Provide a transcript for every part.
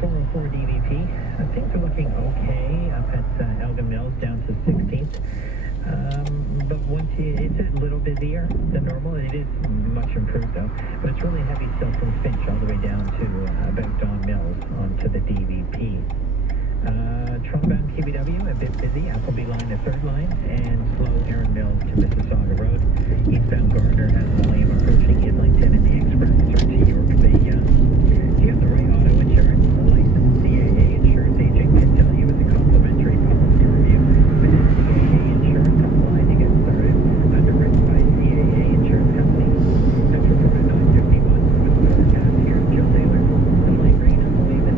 404 DVP. Things are looking okay up at Elgin Mills down to 16th. But it's a little busier than normal. It is much improved though. But it's really heavy still from Finch all the way down to about Don Mills onto the DVP. Toronto-bound KBW, a bit busy. Appleby line to third line, and slow Erin Mills to Mississauga Road. Eastbound Gardner has volume approaching Islington, and the express through to York Bay. Do you have the right auto insurance? A licensed CAA insurance agent can tell you it's a complimentary policy review. Visit CAA Insurance online to get started. Underwritten by CAA Insurance Company. Central Florida 951 with the forecast. Here's Jill Taylor. The light rain is only the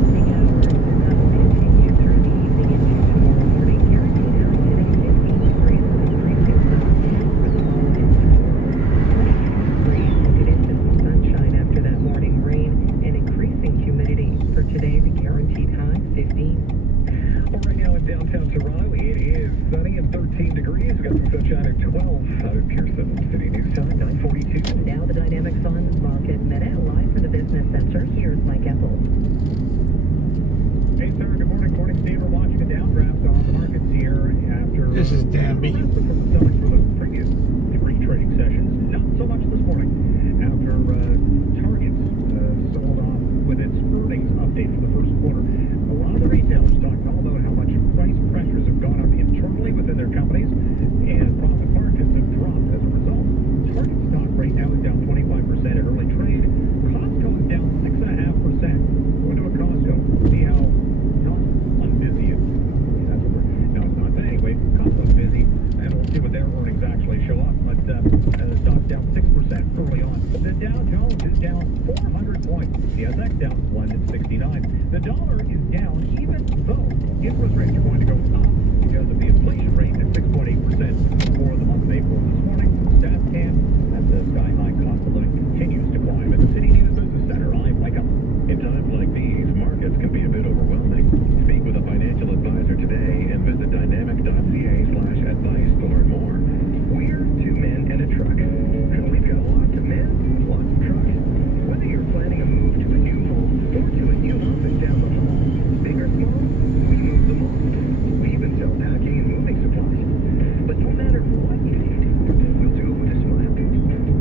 evening hours, and that will continue through the evening into tomorrow morning. Guaranteed high today 15 degrees with increasing sun for the following 22 degrees. Get into some sunshine after that morning rain and increasing humidity. For today, the guaranteed high 15. Well, right now in downtown Toronto, it is sunny and 13 degrees. We've got some sunshine at 12 out of Pearson City News Time, 9:42. Now the Dynamic Funds Market Minute, live from the Business Center. Here's Mike Ethel. Hey, sir. Good morning. Morning, Steve. We're watching a downdraft on the markets here after... This is Danby. From the stocks for the previous 3 trading sessions. Not so much this morning after Target sold off with its earnings update for the first quarter. A lot of the retailers talking all about how much price pressures have gone up internally within their companies, and profit margins have dropped as a result. Target stock right now is down 25% at early trade. Costco is down 6.5%. Go into a Costco, see how not unbusy it is. That's what no, it's not. But anyway, Costco's busy, and we'll see what their earnings actually show up. But the stock's down 6% early on. The Dow Jones is down 400 points. The SX down 169. The dollar is down even though interest rates are going to go up because of the inflation rate at 6.8% for the month of April. This morning, stats can, as the sky-high cost of living continues to climb at the City News Business Center. I'm Mike Up. In times like these, markets can be a bit overwhelming. Speak with a financial advisor today and visit dynamic.ca/advice to learn more. We're 2 men and a truck. We've got lots of men, lots of trucks. Whether you're planning a move to a new home or to a new office down the hall, big or small, we move them all. We even sell packing and moving supplies. But no matter what you need, we'll do it with a smile.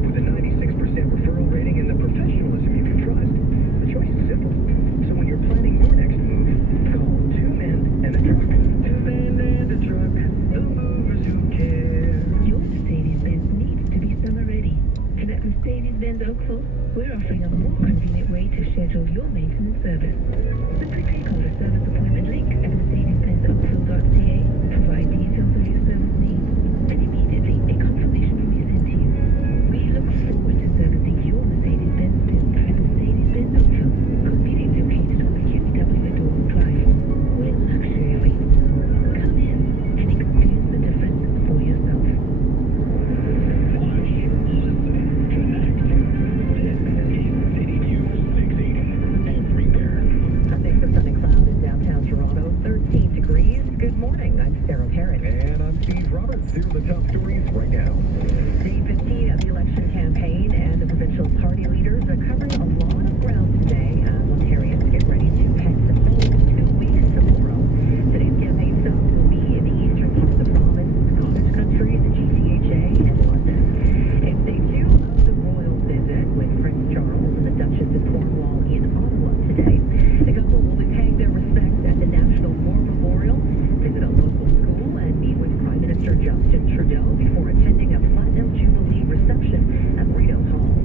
With a 96% referral rating and the professionalism you can trust, the choice is simple. So when you're planning your next move, call 2 men and a truck. 2 men and a truck, the movers who care. Your Mercedes-Benz needs to be summer ready. And at Mercedes-Benz Oakville, we're offering a more convenient way to schedule your maintenance service. Simply click on the service appointment link at mercedes-benzoakville.ca, provide details of your service needs, and immediately a confirmation will be sent to you. We look forward to servicing your Mercedes-Benz built at Mercedes-Benz Oakville, conveniently located on the QEW Dorval Drive. We're luxury. Come in and experience the difference for yourself. Watch, listen, connect. This is City News 680. Everywhere. A mix of sun and cloud in downtown Toronto, 13 degrees. Good morning. I'm Sarah Parrott. And I'm Steve Roberts. Here are the top stories right now. Day 15 of the election campaign, and the provincial party leaders are covering a lot of ground today as Ontarians get ready to head to polls 2 weeks tomorrow. Today's campaign stops will be in the eastern part of the province, Cottage Country, the GTHA, and London. It's day 2 of the royal visit with Prince Charles and the Duchess of Cornwall in Ottawa today. The couple will be paying their respects at the National War Memorial, visit a local school, and meet with Prime Minister Justin Trudeau before attending a Platinum Jubilee reception at Rideau Hall.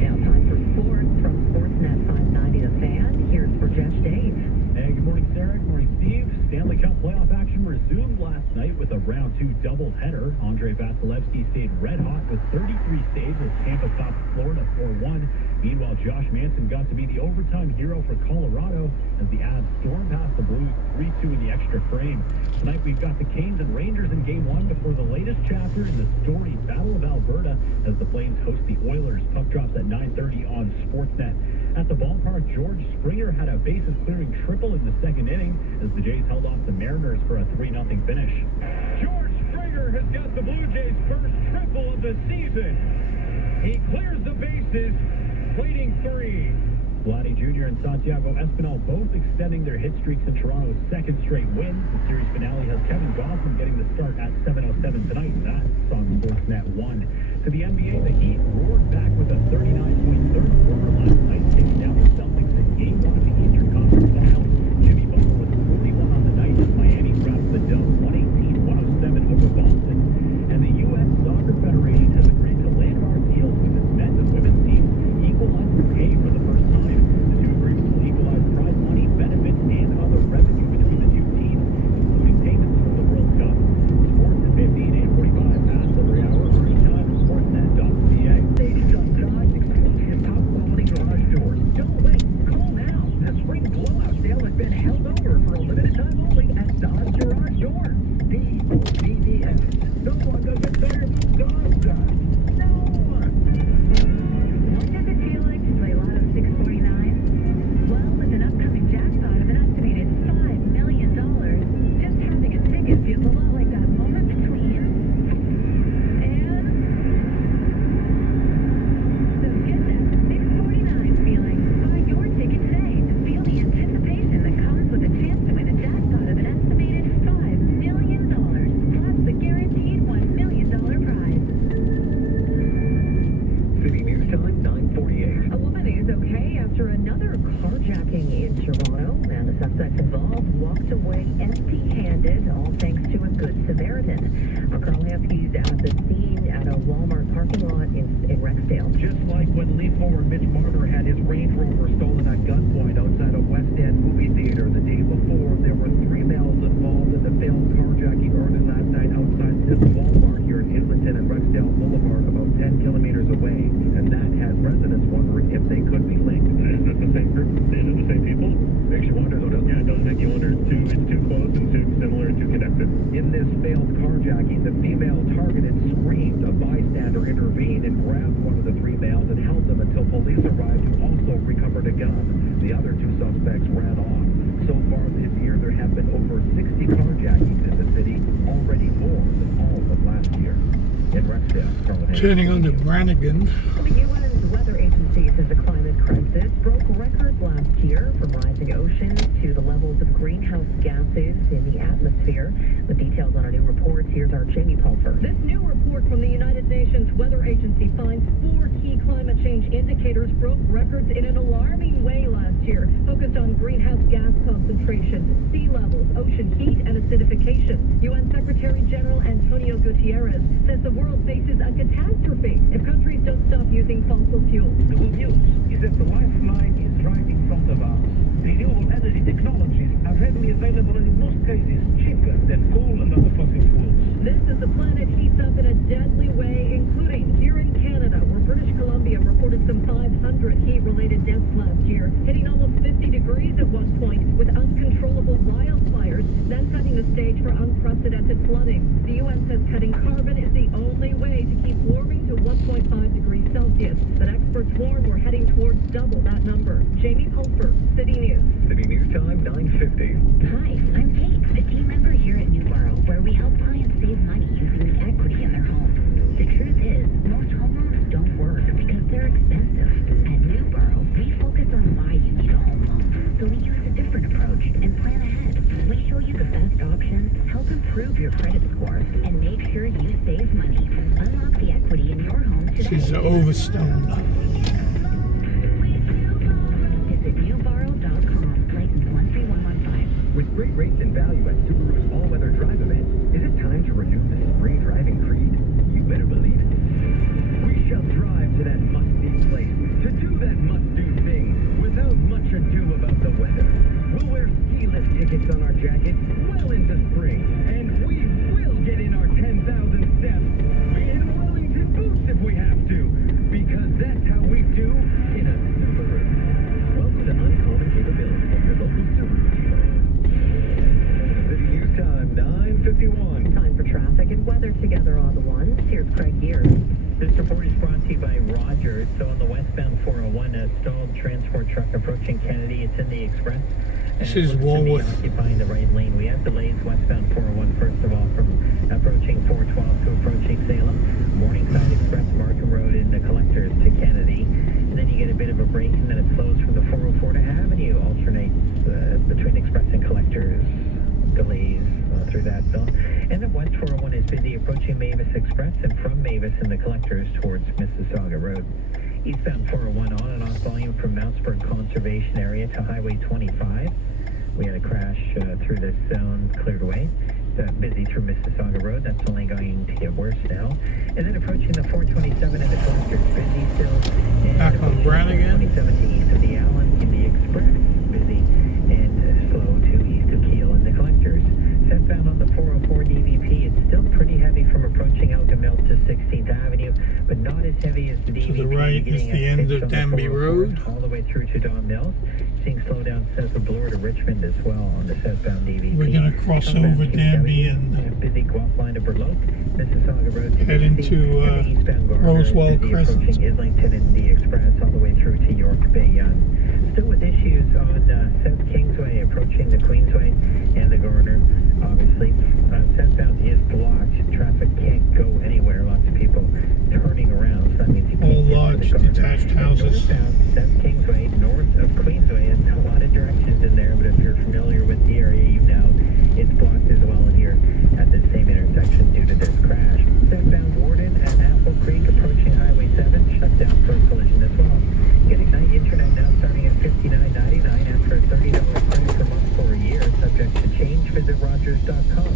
Now time for sports from Sportsnet 590 The Fan. Here's Burjesh Dave. Hey, good morning, Sarah. Good morning, Steve. Stanley Cup playoff action resumed last night with a round 2 doubleheader. Andre Vasilevsky stayed red hot with 33 saves as Tampa topped Florida 4-1. Meanwhile, Josh Manson got to be the overtime hero for Colorado as the Avs stormed past the Blues 3-2 in the extra frame. Tonight we've got the Canes and Rangers in Game 1 before the latest chapter in the storied Battle of Alberta as the Flames host the Oilers. Puck drops at 9:30 on Sportsnet. At the ballpark, George Springer had a bases-clearing triple in the second inning as the Jays held off the Mariners for a 3-0 finish. George Springer has got the Blue Jays' first triple of the season. He clears the bases, leading 3. Vladdy Jr. and Santiago Espinal both extending their hit streaks in Toronto's second straight win. The series finale has Kevin Gausman getting the start at 7:07 tonight. That saw the Sportsnet 1. To the NBA, the Heat roared back with a 39-point third quarter last night, taking down the Celtics in Game 1 of the Eastern Conference Finals. Jimmy Butler with 41 on the night as Miami wraps the dub 118-107 over Boston. And the U.S. Soccer Federation has agreed to landmark deals with its men's and women's teams, equalizing pay for the first time. The two agreements will equalize prize money, benefits, and other revenue between the two teams, including payments from the World Cup. Sports at 15 and 45 past every hour. Free time at sportsnet.ca. Sometimes exclusive top-quality garage doors. Don't wait. Call now. The spring blowout sale has been held over for a limited time only at Dodge Garage Doors. DODDS. No one does it better than Dodge does. No one. What does it feel like to play Lotto 649? Well, with an upcoming jackpot of an estimated $5 million, just having a ticket feels a lot like that moment between and... So get that 649 feeling. Buy your ticket today to feel the anticipation that comes with a chance to win a jackpot of an estimated $5 million, plus the guaranteed $1 million prize. City News Time, 9:48. A woman is okay after another carjacking in Toronto, and the suspect involved walked away empty-handed, all thanks to a good Samaritan. Carl Hansky's at the scene at a Walmart parking lot in Rexdale. Just like when lead forward Mitch Marner had his Range Rover stolen at gunpoint outside a West End movie theater the day before, there were 3 males involved in the failed carjacking early last night outside this Walmart here in Islington and Rexdale Boulevard, about 10 kilometers away. And that has residents wondering if they could be linked. Is this the same group? Is it the same people? Makes you wonder, though, doesn't Yeah, it? it does make you wonder. It's too close and too similar and too connected. In this failed carjacking, the female targeted screamed. A bystander intervened and grabbed one of the 3 males and held them until police arrived, who also recovered a gun. The other 2 suspects ran off. So far this year, there have been over 60 carjackings in the city, already more than all of last year. In Rexdale, Carl Hansky. Turning on to Brannigan. The U.S. weather agency says the climate crisis broke records last year, from rising oceans to the levels of greenhouse gases in the atmosphere. With details on our new report, here's our Jamie Pulver. This new report from the United Nations Weather Agency finds 4 key climate change indicators broke records in an alarming way last year, focused on greenhouse gas concentrations, sea levels, ocean heat, and acidification. UN Secretary General Antonio Gutierrez says the world faces a catastrophe if countries don't stop using fossil fuels. The good news is that the lifeline is right in front of us. Renewable energy technologies are readily available and in most cases cheaper than coal and other fossil fuels. This as the planet heats up in a deadly way, including here in Canada, where British Columbia reported some 500 heat-related deaths last year, hitting almost 50 degrees at one point, with uncontrollable wildfires, then setting the stage for unprecedented flooding. The UN says cutting carbon is the only way to keep warming to 1.5 degrees Celsius, but experts warn we're heading towards double that number. Jamie Pulver, City News. City News Time, 9:50. Hi, I'm Kate, a team member here at Newborough, where we help clients save money using the equity in their home. The truth is, most home loans don't work because they're expensive. At Newborough, we focus on why you need a home loan, so we use a different approach and plan ahead. We show you the best options, help improve your credit score, and make sure you save money. Unlock the equity in your home today. She's Overstone. Visit newborough.com, license 13115. With great rates and value at Subaru's all-weather drive event, is it time to renew the spring driving creed? You better believe it. We shall drive to that must-see place, to do that must-do thing, without much ado about the weather. We'll wear ski lift tickets on our jackets well into spring, and we will get in our 10,000 steps, in Wellington boots if we have to, because that's how we do in a Subaru. Welcome to Uncommon Capability at your local Subaru dealer. City News Time, 9:51. Time for traffic and weather together on the ones. Here's Craig Gears. This report is brought to you by Rogers. So on the westbound 401, a stalled transport truck approaching Kennedy. It's in the Express. This And it is looks to be Walworth. occupying the right lane. We have delays westbound 401, first of all, from approaching 412 to approaching Salem. Morningside Express, Markham Road in the collector break, and then it flows from the 404 to Avenue, alternates between express and collectors, delays through that zone. And then West 401 is busy approaching Mavis Express and from Mavis and the collectors towards Mississauga Road. Eastbound 401 on and off volume from Mountsburg Conservation Area to Highway 25. We had a crash through this zone, cleared away. Busy through Mississauga Road. That's only going to get worse now. And then approaching the 427 and the collectors, busy still. And Back on Brannigan. 27 to east of the Allen in the Express, busy and slow to east of Kiel and the collectors. Southbound on the 404 DVP, it's still pretty heavy from approaching Elgin Mills to 16th Avenue, but not as heavy as the DVP. To the right is the end of Danby Road. All the way through to Don Mills. Seeing slowdown south of Bloor to Richmond as well on the southbound DVP. We're going to cross over Danby and busy Guelph line to Berloque, Mississauga Road to head into Rosewell Crescent. approaching Islington and the Express all the way through to York Bay Young. Still with issues on South Kingsway approaching the Queensway and the Garner. Obviously, southbound is blocked. Traffic can't go anywhere. Lots of people turning around. So that means you all can't get large to the Garner. detached houses. Northbound, South Kingsway, north of Queensway, and a lot of directions in there. But if you're familiar with the area, you know it's blocked as well here at the same intersection due to this crash. Southbound Warden at Apple Creek approaching Highway 7, shut down for a collision as well. Getting night internet now starting at $59.99 after a $30 credit per month for a year. Subject to change. Visit Rogers.com.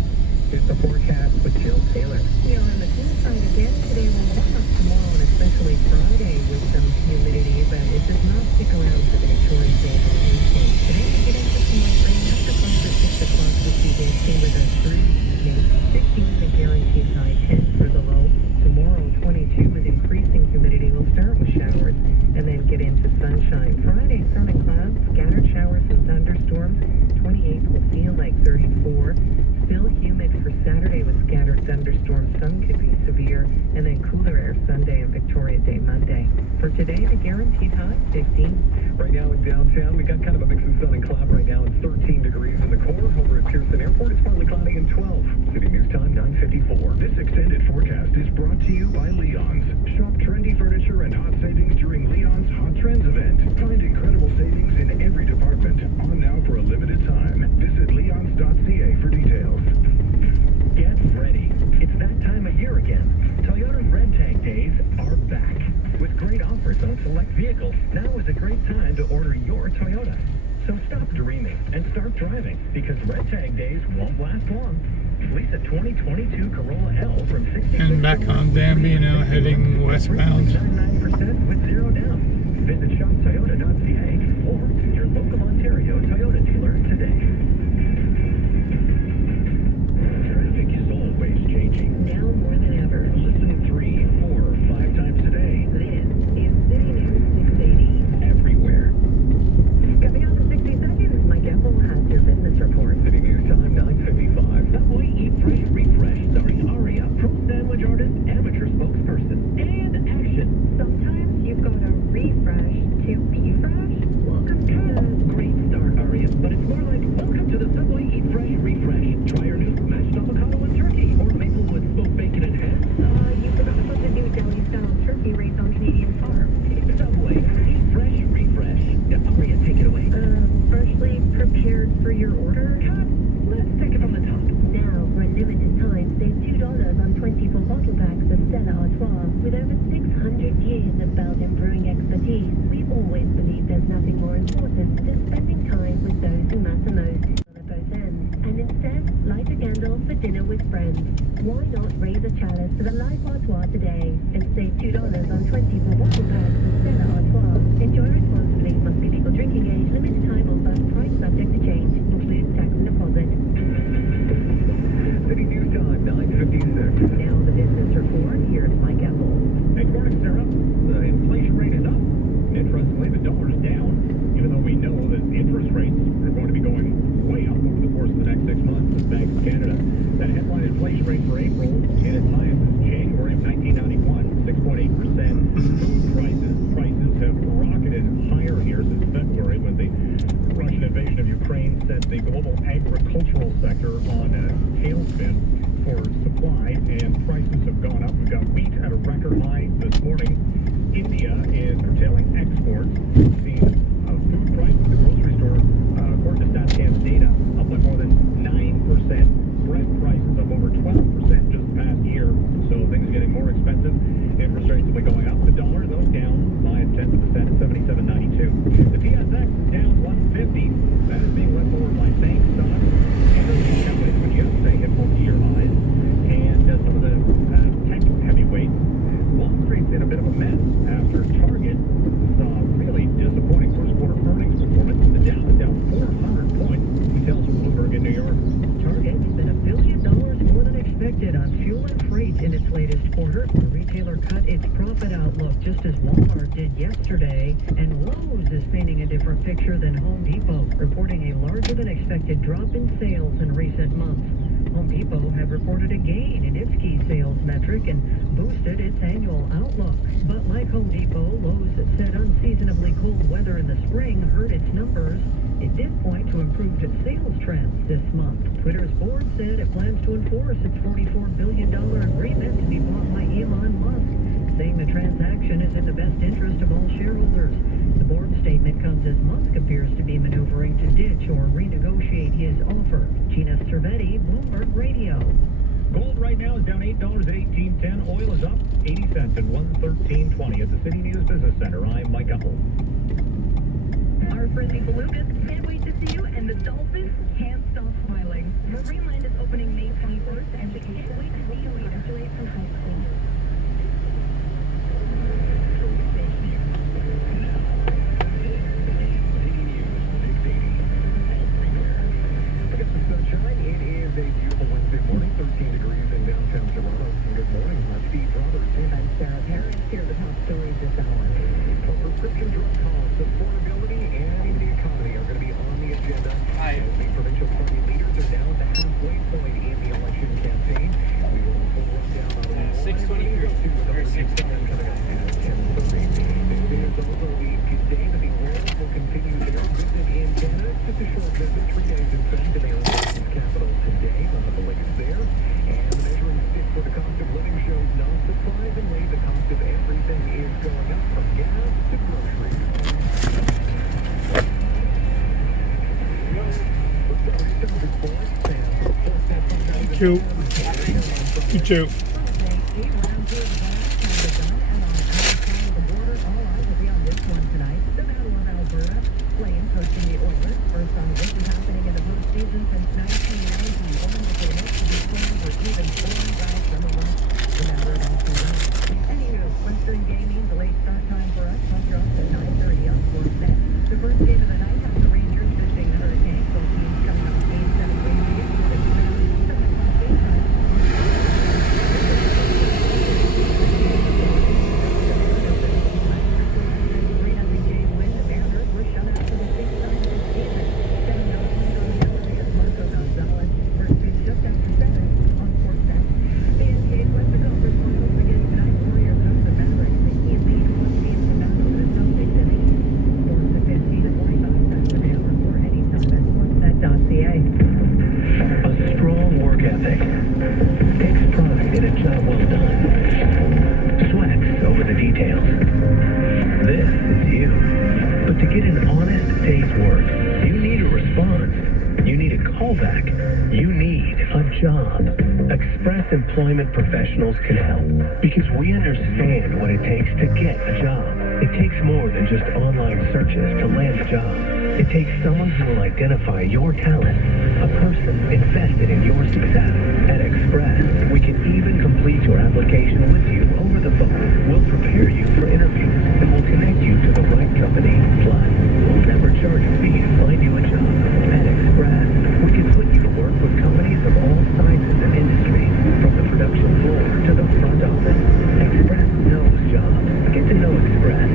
Here's the forecast with Jill Taylor. On the cool side again today, we'll warm up tomorrow and especially Friday with some humidity, but it does not stick around for the Victoria Day or weekend. Today we get into some light rain after close at 6 o'clock this evening. Stay with us through 16 the guaranteed high, 10 for the low. Tomorrow 22 with increasing humidity. We'll start with showers and then get into sunshine. Friday sun and clouds, scattered showers and thunderstorms. 28th will feel like 34. Still humid for Saturday with scattered thunderstorms. Some could be severe, and then cooler air Sunday and Victoria Day Monday. For today, the guaranteed high 15. Right now in downtown, we got kind of a mix of sun and cloud right now. It's 13 degrees in the core. Over at Pearson Airport, it's partly cloudy and 12. City News Time 9:54. This extended forecast is brought to you by Leon's. Shop trendy furniture and hot savings during Leon's Hot Trends event. Find incredible savings in every department. On now for a limited time. Visit leons.ca for details. Get ready. It's that time of year again. Toyota's Red Tag Days are back. With great offers on select vehicles, now is a great time to order your Toyota. So stop dreaming and start driving, because Red Tag Days won't last long. Lease a 2022 Corolla L from 66 And back on Danby now, heading westbound. 99% with zero down. Visit shoptoyota.ca or your local Ontario Toyota dealer today. Traffic is always changing. Now more than ever. Listen 3, 4, 5 times a day. This is City News 680. Everywhere. Coming up in 60 seconds, Mike Ethel has your business report. City News Time 9:55. Subway Eat Fresh Refresh, starring Aria, pro sandwich artist, amateur spokesperson, and action. Sometimes you've got to refresh to be fresh. Welcome to Great start, Aria, but it's more like welcome to the Subway Eat Fresh Refresh. Try our new mashed avocado and turkey, or Maplewood smoked bacon and ham. you forgot to put the new deli-style turkey raised on Canadian Farm. Subway Eat Fresh Refresh. Now, Aria, take it away. Freshly prepared for your order? Cut. Let's take it from the top. Now, for a limited time, save $2 on 24 bottle packs of Stella Artois. With over 600 years of Belgian brewing expertise, we always believe there's nothing more important than spending time with those who matter most at both ends. And instead, light a candle for dinner with friends. Why not raise a chalice to the Life Artois today and save $2 on 24 bottle packs of Stella Artois? Enjoy responsibly. Must be legal drinking age. Limited time offer. Price subject to change. Includes tax and deposit. City News Time 9:56. Now the business report. Here's Mike Ethel. Hey, good morning, Sarah. The inflation rate is up. Interestingly, the dollar's down, even though we know that interest rates are going to be going way up over the course of the next 6 months with Bank of Canada. That headline inflation rate for April hit its highest since January of 1991, 6.8%. Food prices have rocketed higher here since February when the Russian invasion of Ukraine set the global agricultural sector on a tailspin for supply, and prices have gone up. We've got wheat at a record high this morning. India is curtailing exports. its latest quarter. The retailer cut its profit outlook just as Walmart did yesterday, and Lowe's is painting a different picture than Home Depot, reporting a larger than expected drop in sales in recent months. Home Depot had reported a gain in its key sales metric and boosted its annual outlook. But like Home Depot, Lowe's said unseasonably cold weather in the spring hurt its numbers. It did point to improved sales trends this month. Twitter's board said it plans to enforce its $44 billion agreement to be bought by Elon Musk, saying the transaction is in the best interest of all shareholders. The board statement comes as Musk appears to be maneuvering to ditch or renegotiate his offer. Gina Cervetti, Bloomberg Radio. Gold right now is down $8 at 18.10. Oil is up 80 cents at 113.20 at the City News Business Center. I'm Mike Apple. Our friendly belugas can't wait to see you, and the dolphins can't stop smiling. Marineland is opening May 21st, and we can't wait to see you. We graduate from high school. Get some sunshine. It is a beautiful Wednesday morning, 13 degrees in downtown Toronto. Good morning. I'm Steve Roberts. I'm Sarah Perry. Here are the top stories this hour. Prescription drug costs, affordability, and the economy are going to be on the agenda. As the provincial party leaders are now at the halfway point in the election campaign. We will run down on 6:23 or 6:10 coming up at 10:30. There's also the good day that the Oilers will continue their visit in Canada. Just a short visit, 3 days in fact, and they will visit the capital today. We'll have the latest there. And the measuring stick for the cost of living shows, not surprisingly, the cost of everything is going up from gas to groceries. Thank you. You too. Flames hosting the Oilers. First time this is happening in the postseason since 1991, with the hopes to be Flames were even 4 guys from a month. Remember it on 2 Anywho, Western Gaming, the late start time for us. Puck drops at 9:30 on Sportsnet. The first game of the night has the Rangers visiting the Hurricanes. Both teams coming up Game 7 lead. Employment professionals can help because we understand what it takes to get a job. It takes more than just online searches to land a job. It takes someone who will identify your talent, a person invested in your success. At Express, we can even complete your application with you over the phone. We'll prepare you for interviews and we'll connect you to the right company. Plus, we'll never charge a fee to find you a job. At Express, we can put you to work with companies of all sizes and industries, from the production floor to the front office. Express knows jobs. Get to know Express.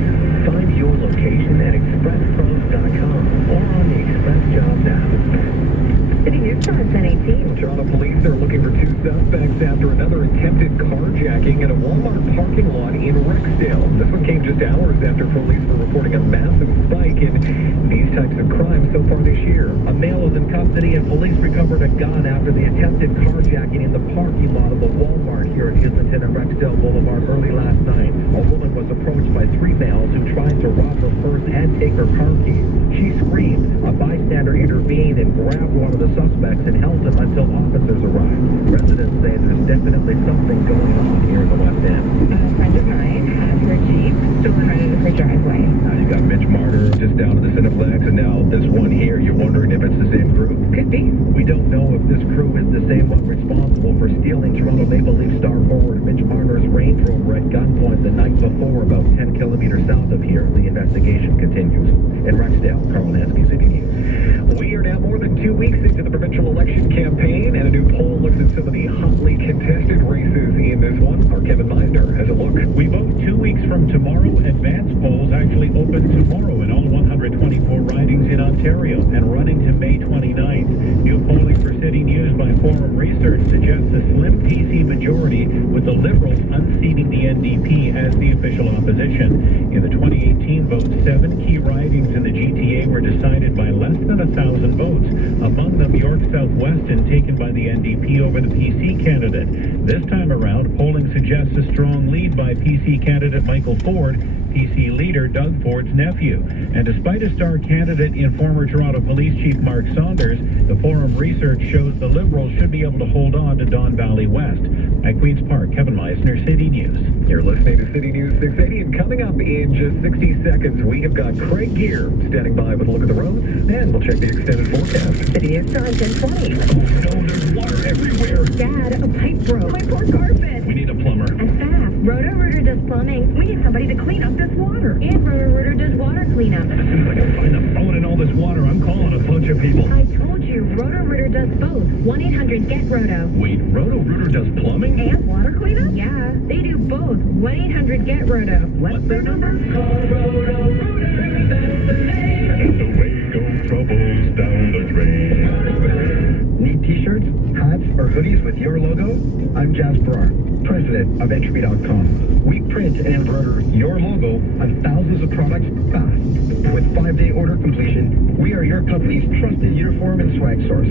Find your location at expresspros.com or on the Express Jobs app. City News Time 10:18. Toronto police are looking for 2 suspects after another attempted carjacking at a Walmart parking lot in Rexdale. This one came just hours after police were reporting a massive spike in these types of crimes so far this year. A male was in custody and police recovered a gun after the attempted carjacking in the parking lot of the Walmart here at Islington and Rexdale Boulevard early last night. A woman was approached by 3 males who tried to rob her purse and take her car keys. She screamed. A bystander intervened and grabbed one of the suspects and held him until officers arrived. Residents say there's definitely something going on here in the West End. A friend of mine has her Jeep stolen right into her driveway. Now you got Mitch Martyr just down at the Cineplex, and now this one here. You're wondering if it's the same crew? Could be. We don't know if this crew is the same one responsible for stealing Toronto Maple Leaf star forward Mitch Martyr's Range Rover at gunpoint the night before, about 10 kilometers south of here. The investigation continues. In Rexdale, Carl Lansky, City News. We are now more than 2 weeks into the provincial election campaign, and a new poll looks at some of the hotly contested races in this one. ratings in Ontario and running to May 29th. New polling for City News by Forum Research suggests a slim PC majority, with the Liberals unseating the NDP as the official opposition. In the 2018 vote, 7 key ridings in the GTA were decided by less than 1,000 votes. Among them, York South-Weston, taken by the NDP over the PC candidate. This time around, polling suggests a strong lead by PC candidate Michael Ford, PC leader Doug Ford's nephew. And despite a star candidate in former Toronto Police Chief Mark Saunders, the Forum research shows the Liberals should be able to hold on to Don Valley West. At Queen's Park, Kevin Meisner, City News. You're listening to City News 680, and coming up in just 60 seconds, we have got Craig Gear standing by with a look at the roads, and we'll check the extended forecast. City is time 10:20. Oh no, there's water everywhere. Dad, a pipe broke. My poor carpet. We need a plumber. And fast. Roto-Rooter does plumbing. We need somebody to clean up this water. And Roto-Rooter does water cleanup. As soon as I can find a phone in all this water, I'm calling a bunch of people. I told you, Roto-Rooter does both. 1-800-GET-ROTO. Wait, Roto-Rooter does plumbing? And water cleanup? Yeah, they do both. 1-800-GET-ROTO. What's their number? Call Roto-Rooter, that's the name. And away go troubles down the drain. Need t-shirts, hats, or hoodies with your logo? I'm Jasper, president of Entropy.com. We print and embroider your logo on thousands of products fast. With 5-day order completion, we are your company's trusted uniform and swag source.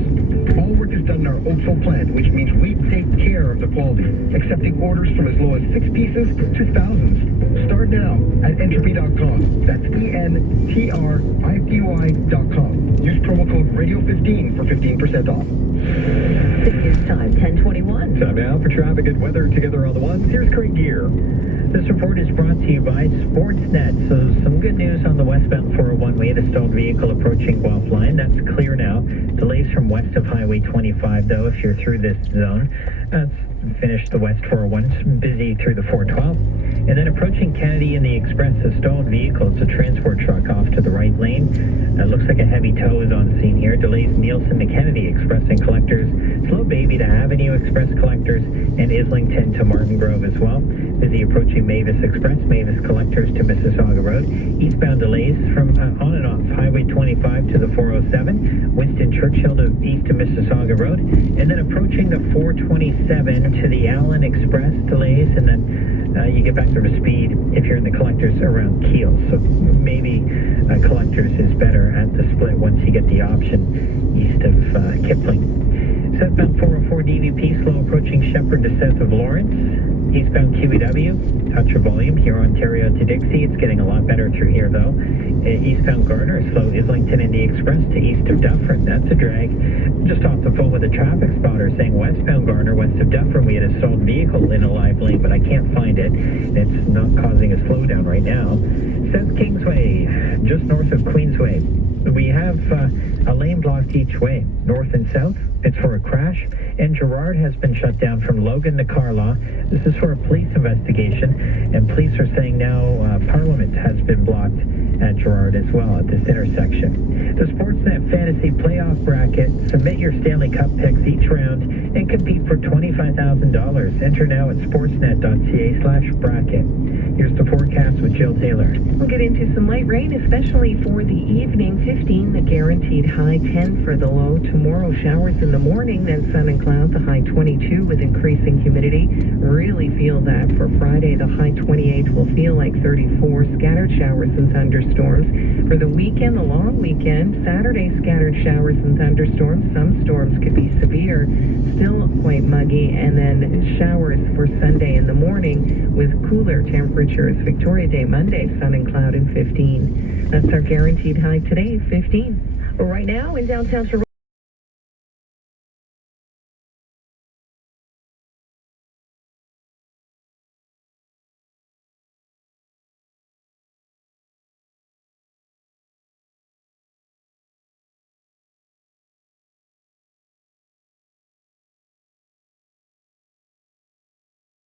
All work is done in our Oakville plant, which means we take care of the quality, accepting orders from as low as 6 pieces to thousands. Start now at Entropy.com. That's ENTRIPY.com. Use promo code Radio15 for 15% off. It is time 10:21. Time now for traffic and weather together on the ones. Here's Craig Gear. This report is brought to you by Sportsnet. So some good news on the westbound 401. We had a stalled vehicle approaching Guelph Line. That's clear now. Delays from west of Highway 25, though, if you're through this zone. That's finished the west 401. It's busy through the 412. And then approaching Kennedy in the Express, a stalled vehicle. It's a transport truck off to the right lane. Looks like a heavy tow is on scene here. Delays Nielsen to Kennedy Express and collectors. Slow Baby to Avenue Express collectors. And Islington to Martin Grove as well. Busy approaching Mavis Express, Mavis collectors to Mississauga Road. Eastbound delays from on and off Highway 25 to the 407. Winston Churchill to east to Mississauga Road. And then approaching the 427 to the Allen Express delays. And then you get back to speed if you're in the collectors around Kiel. So maybe collectors is better at the split once you get the option east of Kipling. Southbound 404 DVP, slow approaching Shepherd to south of Lawrence. Eastbound QEW, touch of volume here, Ontario to Dixie. It's getting a lot better through here, though. Eastbound Gardner, slow Islington and the Express to east of Dufferin. That's a drag. Just off the phone with a traffic spotter saying westbound Gardner, west of Dufferin, we had a stalled vehicle in a live lane, but I can't find it. It's not causing a slowdown right now. South Kingsway, just north of Queensway. We have a lane blocked each way, north and south. It's for a crash. And Gerrard has been shut down from Logan to Carlaw. This is for a police investigation. And police are saying now Parliament has been blocked at Gerrard as well at this intersection. The Sportsnet Fantasy Playoff Bracket. Submit your Stanley Cup picks each round and compete for $25,000. Enter now at sportsnet.ca/bracket. Here's the forecast with Jill Taylor. We'll get into some light rain, especially for the evening. 15, the guaranteed high. 10 for the low. Tomorrow, showers in the morning, then sun and cloud, the high 22 with increasing humidity. Really feel that for Friday. The high 28 will feel like 34. Scattered showers and thunderstorms. For the weekend, the long weekend, Saturday, scattered showers and thunderstorms. Some storms could be severe, still quite muggy, and then showers for Sunday in the morning with cooler temperatures. Victoria Day, Monday, sun and cloud and 15. That's our guaranteed high today, 15. Right now in downtown Toronto.